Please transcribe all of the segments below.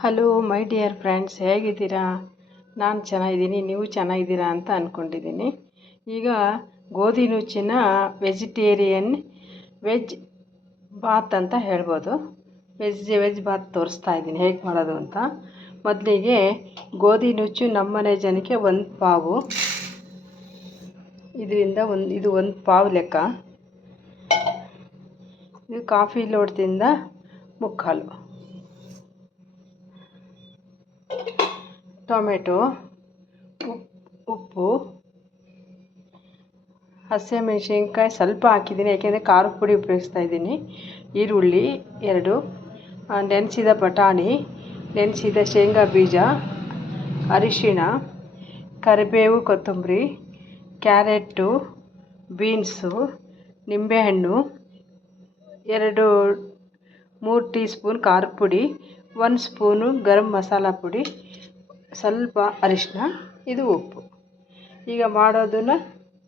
Hello, my dear friends, ಹೇಗಿದ್ದೀರಾ? ನಾನು ಚೆನ್ನಾಗಿದ್ದೀನಿ, ನೀವು ಚೆನ್ನಾಗಿದ್ದೀರಾ ಅಂತ ಅಂದ್ಕೊಂಡಿದ್ದೀನಿ ಈಗ ಗೋಧಿ ನುಚ್ಚಿನ ವೆಜಿಟೇರಿಯನ್ ವೆಜ್ ಬಾತ್ ಅಂತ ಹೇಳ್ಬೋದು. ವೆಜ್ ವೆಜ್ ಬಾತ್ ತೋರಿಸ್ತಾ ಇದ್ದೀನಿ, ಹೇಗೆ ಮಾಡೋದು ಅಂತ. ಮೊದಲಿಗೆ ಗೋಧಿ ನುಚ್ಚು ನಮ್ಮನೆ ಜನಕ್ಕೆ ಒಂದು ಪಾವು. ಇದರಿಂದ ಒಂದು, ಇದು ಒಂದು ಪಾವು ಲೆಕ್ಕ. ಇದು ಕಾಫಿ ಲೋಟದಿಂದ ಮುಕ್ಕಾಲು. ಟೊಮೆಟೊ ಉಪ್ಪು, ಹಸಿಮೆಣ್ಸಿನ್ಕಾಯಿ ಸ್ವಲ್ಪ ಹಾಕಿದ್ದೀನಿ, ಯಾಕೆಂದರೆ ಖಾರದ ಪುಡಿ ಉಪಯೋಗಿಸ್ತಾ ಇದ್ದೀನಿ. ಈರುಳ್ಳಿ ಎರಡು ನೆನೆಸಿದ ಬಟಾಣಿ, ನೆನೆಸಿದ ಶೇಂಗಾ ಬೀಜ, ಅರಿಶಿಣ, ಕರಿಬೇವು, ಕೊತ್ತಂಬರಿ ಕ್ಯಾರೆಟು ಬೀನ್ಸು, ನಿಂಬೆಹಣ್ಣು, ಎರಡು, ಮೂರು ಟೀ ಸ್ಪೂನ್ ಖಾರದ ಪುಡಿ, ಒಂದು ಸ್ಪೂನು ಗರಂ ಮಸಾಲ ಪುಡಿ ಸ್ವಲ್ಪ ಅರಿಶಿನ ಇದು ಉಪ್ಪು. ಈಗ ಮಾಡೋದನ್ನು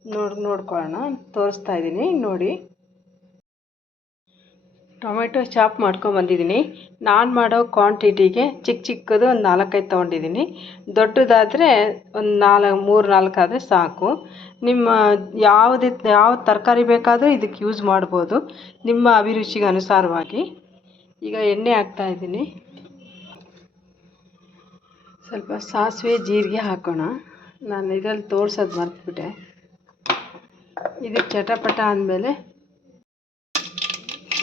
ನೋಡಿ, ನೋಡ್ಕೊಳ್ಳೋಣ. ತೋರಿಸ್ತಾ ಇದ್ದೀನಿ, ನೋಡಿ. ಟೊಮೆಟೊ ಚಾಪ್ ಮಾಡ್ಕೊಂಬಂದಿದ್ದೀನಿ ನಾನು ಮಾಡೋ ಕ್ವಾಂಟಿಟಿಗೆ ಚಿಕ್ಕ ಚಿಕ್ಕದು ಒಂದು ನಾಲ್ಕೈದು ತೊಗೊಂಡಿದ್ದೀನಿ. ದೊಡ್ಡದಾದರೆ ಒಂದು ನಾಲ್ಕು, ಮೂರು, ನಾಲ್ಕು ಆದರೆ ಸಾಕು. ನಿಮ್ಮ ಯಾವುದೇ ಯಾವ ತರಕಾರಿ ಬೇಕಾದರೂ ಇದಕ್ಕೆ ಯೂಸ್ ಮಾಡ್ಬೋದು. ನಿಮ್ಮ ಅಭಿರುಚಿಗೆ ಅನುಸಾರವಾಗಿ. ಈಗ ಎಣ್ಣೆ ಹಾಕ್ತಾಯಿದ್ದೀನಿ ಸ್ವಲ್ಪ ಸಾಸಿವೆ, ಜೀರಿಗೆ ಹಾಕೋಣ. ನಾನು ಇದರಲ್ಲಿ ತೋರ್ಸೋದು ಮರ್ತ್ಬಿಟ್ಟೆ. ಇದು ಚಟಪಟ ಅಂದಮೇಲೆ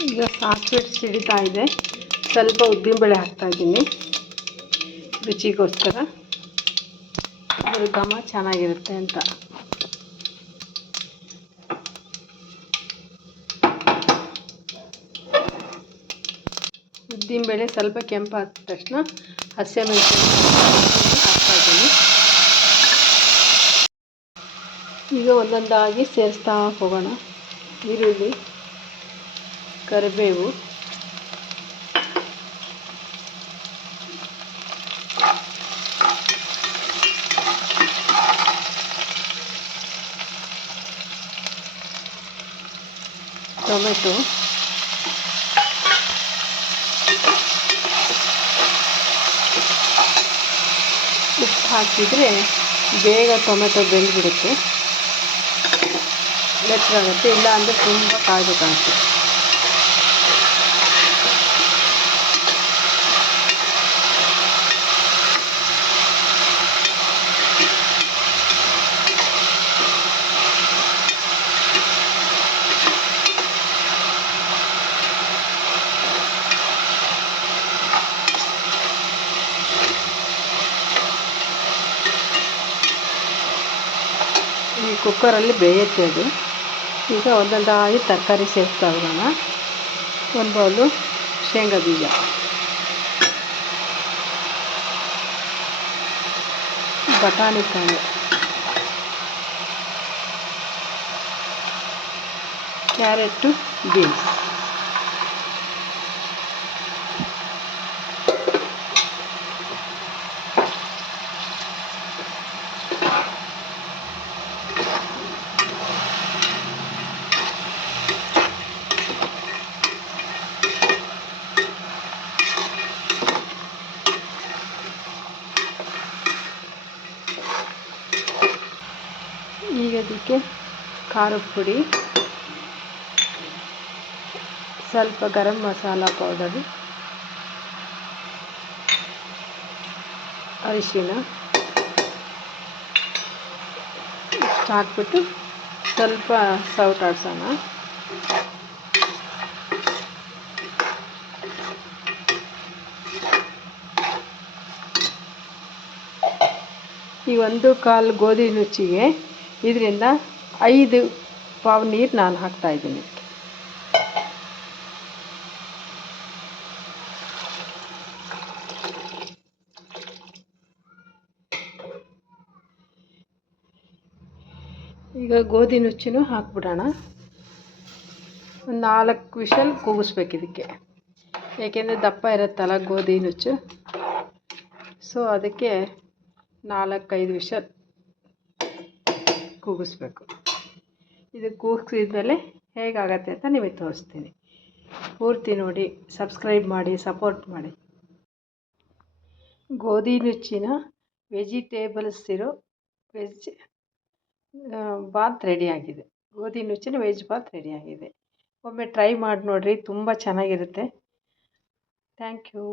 ಈಗ ಸಾಸಿವೆ ಸಿಡಿತಾ ಇದೆ. ಸ್ವಲ್ಪ ಉದ್ದಿನಬೇಳೆ ಹಾಕ್ತಾಯಿದ್ದೀನಿ ರುಚಿಗೋಸ್ಕರ. ಅದ್ರ ಘಮ ಚೆನ್ನಾಗಿರುತ್ತೆ ಅಂತ. ಉದ್ದಿನಬೇಳೆ ಸ್ವಲ್ಪ ಕೆಂಪಾದ ತಕ್ಷಣ ಹಸಿಮೆಣಸಿನಕಾಯಿ ಹಾಕ್ತಾಯಿದ್ದೀನಿ. ಈಗ ಒಂದೊಂದಾಗಿ ಸೇರಿಸ್ತಾ ಹೋಗೋಣ. ಈರುಳ್ಳಿ ಕರಿಬೇವು ಟೊಮೆಟೊ ಹಾಕಿದರೆ ಬೇಗ ಟೊಮೆಟೊ ಬೆಂದ್ಬಿಡುತ್ತೆ. ಬೆಚ್ಚಗಾಗುತ್ತೆ ಇಲ್ಲ ಅಂದರೆ ತುಂಬ ಕಾಯಬೇಕಾಗುತ್ತೆ ಕುಕ್ಕರಲ್ಲಿ ಬೇಯುತ್ತೆ ಅದು. ಈಗ ಒಂದೊಂದಾಗಿ ತರಕಾರಿ ಸೇರಿಸ್ತಾ ಹೋಗೋಣ ಒಂದು ಬೌಲು ಶೇಂಗಾ ಬೀಜ. ಬಟಾಣಿ ಕಾಳು ಕ್ಯಾರೆಟು ಬೀನ್ಸ್. ಈಗ ಅದಕ್ಕೆ ಖಾರದ ಪುಡಿ, ಸ್ವಲ್ಪ ಗರಂ ಮಸಾಲ ಪೌಡರು ಅರಿಶಿನ, ಇಷ್ಟು ಹಾಕ್ಬಿಟ್ಟು ಸ್ವಲ್ಪ ಸೌಟಾಡ್ಸೋಣ ಈ ಒಂದು ಕಾಲು ಗೋಧಿ ನುಚ್ಚಿಗೆ ಇದರಿಂದ ಐದು ಪಾವ್ ನೀರು ನಾನು ಹಾಕ್ತಾಯಿದ್ದೀನಿ ಈಗ ಗೋಧಿ ನುಚ್ಚಿನೂ ಹಾಕ್ಬಿಡೋಣ. ಒಂದು ನಾಲ್ಕು ವಿಷಲ್ ಕೂಗಿಸ್ಬೇಕು ಇದಕ್ಕೆ. ಏಕೆಂದರೆ ದಪ್ಪ ಇರುತ್ತಲ್ಲ ಗೋಧಿ ನುಚ್ಚು. ಸೊ ಅದಕ್ಕೆ ನಾಲ್ಕೈದು ವಿಷಲ್. ಕೂಗಿಸ್ಬೇಕು. ಇದು ಕೂಗಿಸಿದ್ಮೇಲೆ ಹೇಗಾಗತ್ತೆ ಅಂತ ನಿಮಗೆ ತೋರಿಸ್ತೀನಿ. ಪೂರ್ತಿ ನೋಡಿ, ಸಬ್ಸ್ಕ್ರೈಬ್ ಮಾಡಿ, ಸಪೋರ್ಟ್ ಮಾಡಿ. ಗೋಧಿ ನುಚ್ಚಿನ ವೆಜಿಟೇಬಲ್ಸ್ ಇರೋ ವೆಜ್ ಬಾತ್ ರೆಡಿಯಾಗಿದೆ ಗೋಧಿ ನುಚ್ಚಿನ ವೆಜ್ ಬಾತ್ ರೆಡಿಯಾಗಿದೆ ಒಮ್ಮೆ ಟ್ರೈ ಮಾಡಿ ನೋಡಿರಿ, ತುಂಬ ಚೆನ್ನಾಗಿರುತ್ತೆ. Thank you.